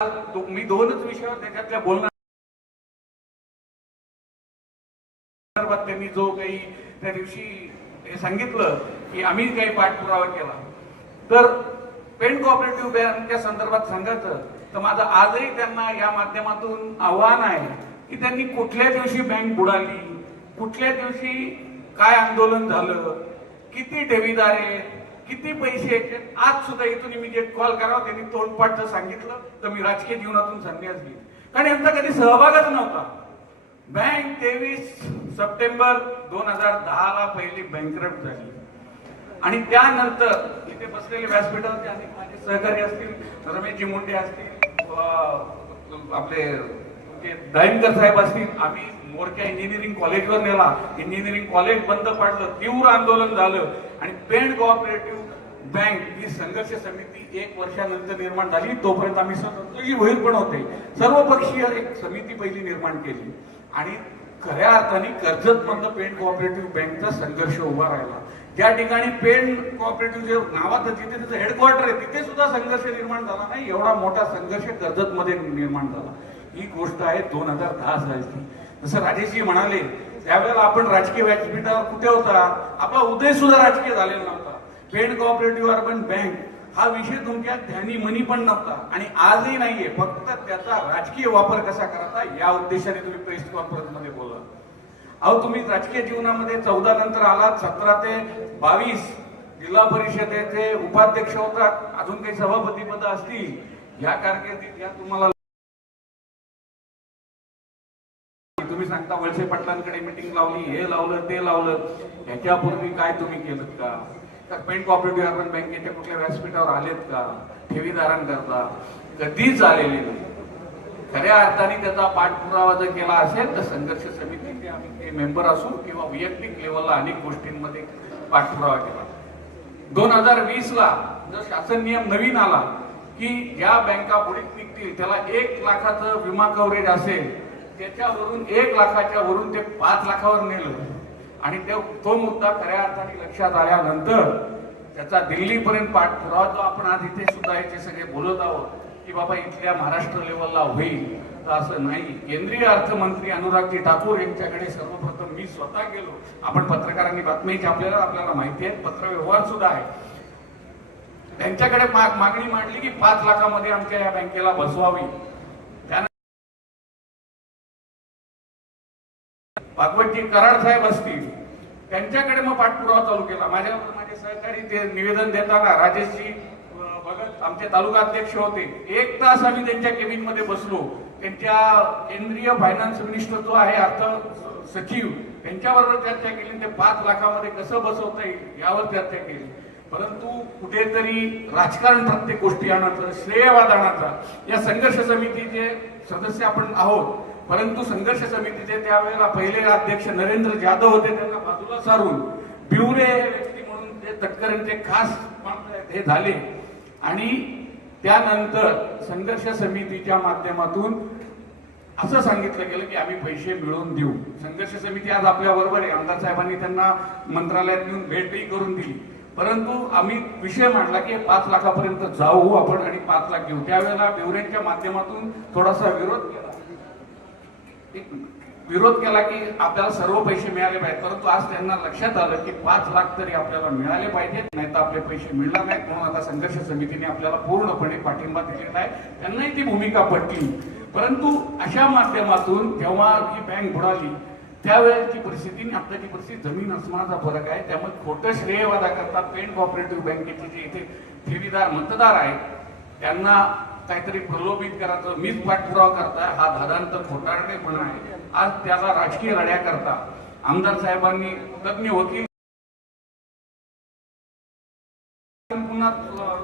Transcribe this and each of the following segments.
मी दोनच विषयावर त्याच्यातल्या बोलणार. त्यांनी जो काही त्या दिवशी सांगितलं की आम्ही काही पाठपुरावा केला. तर पेन कोऑपरेटिव्ह बँकच्या संदर्भात सांगायचं तर माझं आजही त्यांना या माध्यमातून आव्हान आहे की त्यांनी कुठल्या दिवशी बँक बुडाली कुठल्या दिवशी काय आंदोलन झालं किती ठेवीदार आहेत किती पैसे आहेत? आज सुद्धा इथून इमिजिएट कॉल करावा त्यांनी तोंडपाठ जर सांगितलं. तर मी राजकीय जीवनातून संन्यास घेईन. कारण यांचा कधी सहभागच नव्हता. बँक तेवीस सप्टेंबर दोन हजार दहा ला पहिली बँकरप्ट झाली. आणि त्यानंतर इथे बसलेले व्यासपीठावरचे अनेक माझे सहकारी असतील रमेशजी मुंडे असतील आपले ते दहिंकर साहेब असतील आम्ही मोरक्या इंजिनिअरिंग कॉलेजवर नेला. इंजिनिअरिंग कॉलेज बंद पाडलं. तीव्र आंदोलन झालं. आणि पेंट कोऑपरेटिव्ह बँक ही संघर्ष समिती एक वर्षानंतर निर्माण झाली. तोपर्यंत आम्ही सहयोगी होईल पण होते. सर्वपक्षीय एक समिती पहिली निर्माण केली. आणि खऱ्या अर्थाने कर्जत मधलं पेंट कोऑपरेटिव्ह बँकचा संघर्ष उभा राहिला. ज्या ठिकाणी पेंट कोऑपरेटिव्ह जे नावात जिथे त्याचं हेडक्वार्टर आहे तिथे सुद्धा संघर्ष निर्माण झाला नाही. एवढा मोठा संघर्ष कर्जत मध्ये निर्माण झाला. ही गोष्ट आहे दोन हजार दहा सालची. जसं राजेशजी म्हणाले त्यावेळेला आपण राजकीय व्यासपीठावर कुठे होता? आपला उदय सुद्धा राजकीय झालेला नव्हता कॉपरेटिव्ह अर्बन बँक हा विषय तुमच्या ध्यानी मनी पण नव्हता आणि आजही नाहीये. फक्त त्याचा राजकीय वापर कसा करता या उद्देशाने तुम्ही प्रेस कॉन्फरन्समध्ये बोला अहो तुम्ही राजकीय जीवनामध्ये चौदा नंतर आलात सतरा ते बावीस जिल्हा परिषदेचे उपाध्यक्ष होतात अजून काही सभापती पद असतील. या कारकिर्दीत या तुम्हाला तुम्ही सांगता वळसे पाटलांकडे मिटिंग लावली हे लावलं ते लावलं. ह्याच्यापूर्वी काय तुम्ही केलं का? पेंट कॉपरेटिव्ह अर्बन बँकेच्या कुठल्या व्यासपीठावर आलेत का? ठेवीदारांकरता कधीच आलेले नाही. खऱ्या अर्थाने त्याचा पाठपुरावा जर केला असेल तर संघर्ष समितीचे आम्ही ते मेंबर असू किंवा वैयक्तिक लेवलला अनेक गोष्टींमध्ये पाठपुरावा केला. दोन हजार वीस ला जर शासन नियम नवीन आला की ज्या बँका बुडीत निघतील त्याला एक लाखाचं विमा कव्हरेज असेल त्याच्यावरून एक लाखाच्या वरून ते पाच लाखावर नेलं आणि तो मुद्दा खऱ्या अर्थाने लक्षात आल्यानंतर त्याचा दिल्लीपर्यंत पाठपुरावा जो आपण आज इथे सुद्धा याचे सगळे बोलत आहोत की बाबा इथल्या महाराष्ट्र लेवलला होईल तर असं नाही. केंद्रीय अर्थमंत्री अनुरागजी ठाकूर यांच्याकडे सर्वप्रथम मी स्वतः गेलो. आपण पत्रकारांनी बातमी छापलेल्या आपल्याला माहिती आहे पत्रव्यवहार सुद्धा आहे. त्यांच्याकडे माग- मागणी मांडली की पाच लाखामध्ये आमच्या या बँकेला बसवावी. भागवतजी कराड साहेब असतील त्यांच्याकडे मग पाठपुरावा चालू केला. माझ्या माझे सहकारी ते निवेदन देताना राजेशजी भगत आमचे तालुका अध्यक्ष होते. एक तास आम्ही त्यांच्या केबिनमध्ये बसलो. त्यांच्या केंद्रीय फायनान्स मिनिस्टर जो आहे अर्थ स- सचिव त्यांच्याबरोबर चर्चा केली. ते पाच लाखामध्ये कसं बसवता येईल यावर चर्चा केली. परंतु कुठेतरी राजकारण प्रत्येक गोष्टी आणायचं श्रेयवाद आणायचा. या संघर्ष समितीचे सदस्य आपण आहोत. परंतु संघर्ष समितीचे त्यावेळेला पहिले अध्यक्ष नरेंद्र जाधव होते त्यांना बाजूला सारून बिवरे हे व्यक्ती म्हणून ते तटकऱ्यांचे खास आहेत, हे झाले. आणि त्यानंतर संघर्ष समितीच्या माध्यमातून असं सांगितलं गेलं की आम्ही पैसे मिळवून देऊ. संघर्ष समिती आज आपल्या बरोबर आहे. आमदार साहेबांनी त्यांना मंत्रालयात येऊन भेटही करून दिली. परंतु आम्ही विषय मांडला की पाच लाखापर्यंत जाऊ आपण आणि पाच लाख घेऊ. त्यावेळेला बिवरेंच्या माध्यमातून थोडासा विरोध केला. विरोध केला की आपल्याला सर्व पैसे मिळाले पाहिजेत परंतु आज त्यांना लक्षात आलं की पाच लाख तरी आपल्याला मिळाले पाहिजेत नाही तर आपले पैसे मिळणार नाहीत. म्हणून आता संघर्ष समितीने आपल्याला पूर्णपणे पाठिंबा दिलेला आहे. त्यांनाही ती भूमिका पटली. परंतु अशा माध्यमातून जेव्हा ही बँक बुडाली त्यावेळेची परिस्थिती आणि आत्ताची परिस्थिती जमीन आसमानाचा फरक आहे. त्यामुळे खोटं श्रेयवादा करता पेन कॉपरेटिव्ह बँकेचे जे इथे ठेवीदार मतदार आहेत त्यांना काहीतरी प्रलोभित करायचं मीच पाठपुरावा करताय हा धादांत खोटारडेपणा आहे. आज त्याला राजकीय लढ्या करता. आमदार साहेबांनी तज्ज्ञ वकील पुन्हा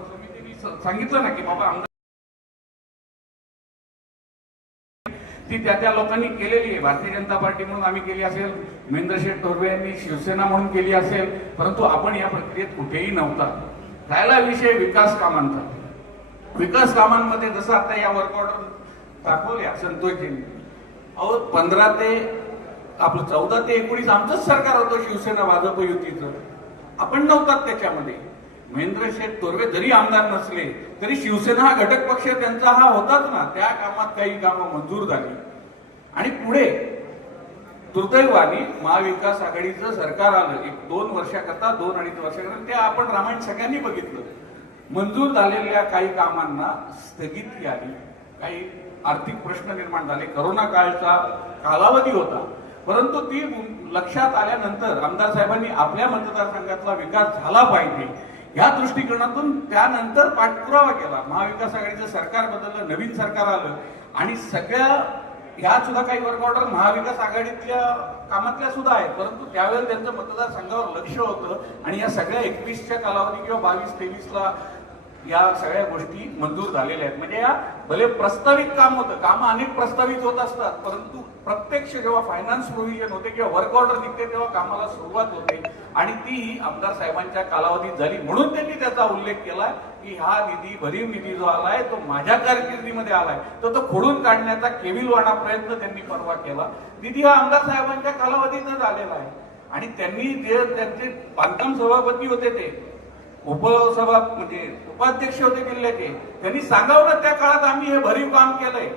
समितीने सांगितलं ना की बाबा आमदार ती त्या त्या लोकांनी केलेली आहे. भारतीय जनता पार्टी म्हणून आम्ही केली असेल महेंद्र शेठ यांनी शिवसेना म्हणून केली असेल परंतु आपण या प्रक्रियेत कुठेही नव्हता. राहिला विषय विकास कामांचा. विकास कामांमध्ये जसं आता या वर्क ऑर्डर दाखवल्या संतोषजींनी अहो पंधरा ते आपलं चौदा ते एकोणीस आमचंच सरकार होतं शिवसेना भाजप युतीचं. आपण नव्हतात त्याच्यामध्ये. महेंद्र शेठ तोरवे जरी आमदार नसले तरी शिवसेना हा घटक पक्ष त्यांचा हा होताच ना. त्या कामात काही कामं मंजूर झाली. आणि पुढे दुर्दैवाने महाविकास आघाडीचं सरकार आलं. एक दोन वर्षाकरता दोन अडीच वर्षाकरता ते आपण रामायण सगळ्यांनी बघितलं. मंजूर झालेल्या काही कामांना स्थगिती आली काही आर्थिक प्रश्न निर्माण झाले. करोना काळचा कालावधी होता. परंतु ती लक्षात आल्यानंतर आमदार साहेबांनी आपल्या मतदारसंघातला विकास झाला पाहिजे. या दृष्टिकोनातून त्यानंतर पाठपुरावा केला. महाविकास आघाडीचं सरकार बदललं नवीन सरकार आलं आणि सगळ्या ह्या सुद्धा काही वर्क ऑर्डर महाविकास आघाडीतल्या कामातल्या सुद्धा आहेत. परंतु त्यावेळेला त्यांचं मतदारसंघावर लक्ष होतं आणि या सगळ्या एकवीसच्या कालावधी किंवा बावीस तेवीसला या सगळ्या गोष्टी मंजूर झालेल्या आहेत. म्हणजे या भले प्रस्तावित काम होतं काम अनेक प्रस्तावित होत असतात परंतु प्रत्यक्ष जेव्हा फायनान्स प्रोव्हिजन होते किंवा वर्क ऑर्डर निघते तेव्हा कामाला सुरुवात होते. आणि तीही आमदार साहेबांच्या कालावधीत झाली म्हणून त्यांनी त्याचा उल्लेख केला की हा निधी भरीव निधी जो आलाय तो माझ्या कारकिर्दीमध्ये आलाय. तर तो खोडून काढण्याचा केविलवाणा प्रयत्न त्यांनी परवा केला. निधी हा आमदार साहेबांच्या कालावधीतच आलेला आहे. आणि त्यांनी जे त्यांचे बांधकाम सभापती होते ते उपसभा म्हणजे उपाध्यक्ष होते किल्ल्याचे त्यांनी सांगावं ना त्या काळात आम्ही हे भरीव काम केलंय.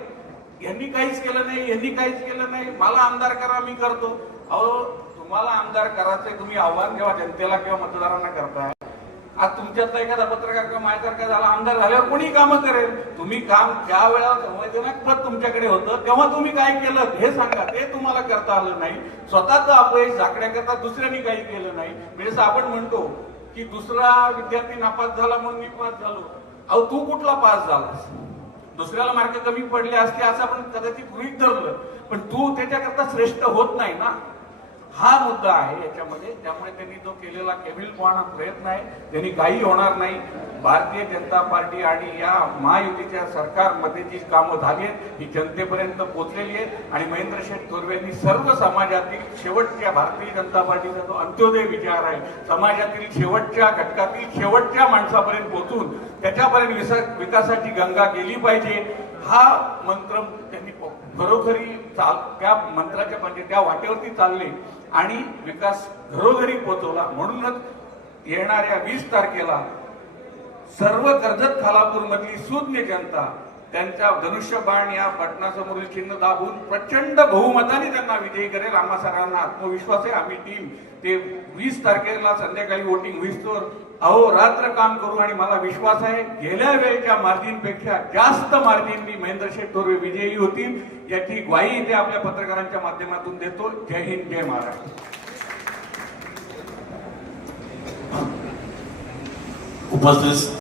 यांनी काहीच केलं नाही यांनी काहीच केलं नाही. मला आमदार करा मी करतो. अहो तुम्हाला आमदार करायचंय तुम्ही आव्हान जेव्हा जनतेला किंवा मतदारांना करताय. आज तुमच्यातला एखादा पत्रकार किंवा माझ्यासारखा झाला आमदार झाल्यावर कोणी कामं करेल. तुम्ही काम ज्या वेळा संवेदनात्मक तुमच्याकडे होतं तेव्हा तुम्ही काय केलं? हे सांगा. ते तुम्हाला करता आलं नाही. स्वतःच अपयश झाकण्याकरता दुसऱ्यांनी काही केलं नाही. म्हणजे आपण म्हणतो की दुसरा विद्यार्थी नापास झाला म्हणून मी पास झालो. अहो तू कुठला पास झालास? दुसऱ्याला मार्क कमी पडले असते असं आपण कदाचित गृहीत धरलं. पण तू त्याच्याकरता श्रेष्ठ होत नाही ना. हा मुद्दा आहे याच्यामध्ये. त्यामुळे त्यांनी जो केलेला केविलपणा प्रयत्न आहे. त्यांनी काही होणार नाही भारतीय जनता पार्टी आणि या महायुतीच्या सरकारमध्ये जी कामं झाली आहेत ही जनतेपर्यंत पोचलेली आहेत. आणि महेंद्र शेठ यांनी सर्व समाजातील शेवटच्या भारतीय जनता पार्टीचा जो अंत्योदय विचार आहे समाजातील शेवटच्या घटकातील शेवटच्या माणसापर्यंत पोचून त्याच्यापर्यंत विकासाची गंगा गेली पाहिजे. हा मंत्र त्यांनी खरोखरी चाल त्या मंत्राच्या म्हणजे त्या वाटेवरती चालले. आणि विकास घरोघरी पोहोचवला. म्हणूनच येणाऱ्या वीस तारखेला सर्व कर्जत खालापूर मधली सुज्ञ जनता त्यांच्या धनुष्यबाण या पटनासमोरील चिन्ह दाबून प्रचंड बहुमताने त्यांना विजयी करेल. आम्हा सगळ्यांना आत्मविश्वास आहे. आम्ही टीम ते वीस तारखेला संध्याकाळी वोटिंग होईस्तोवर अहो रात्र काम करू आणि मला विश्वास आहे गेल्या वेळेच्या मार्जिनपेक्षा जास्त मार्जिननी महेंद्र शेठ थोरवे विजयी होतील याची ग्वाही इथे आपल्या पत्रकारांच्या माध्यमातून देतो. जय हिंद जय महाराष्ट्र. उपस्थित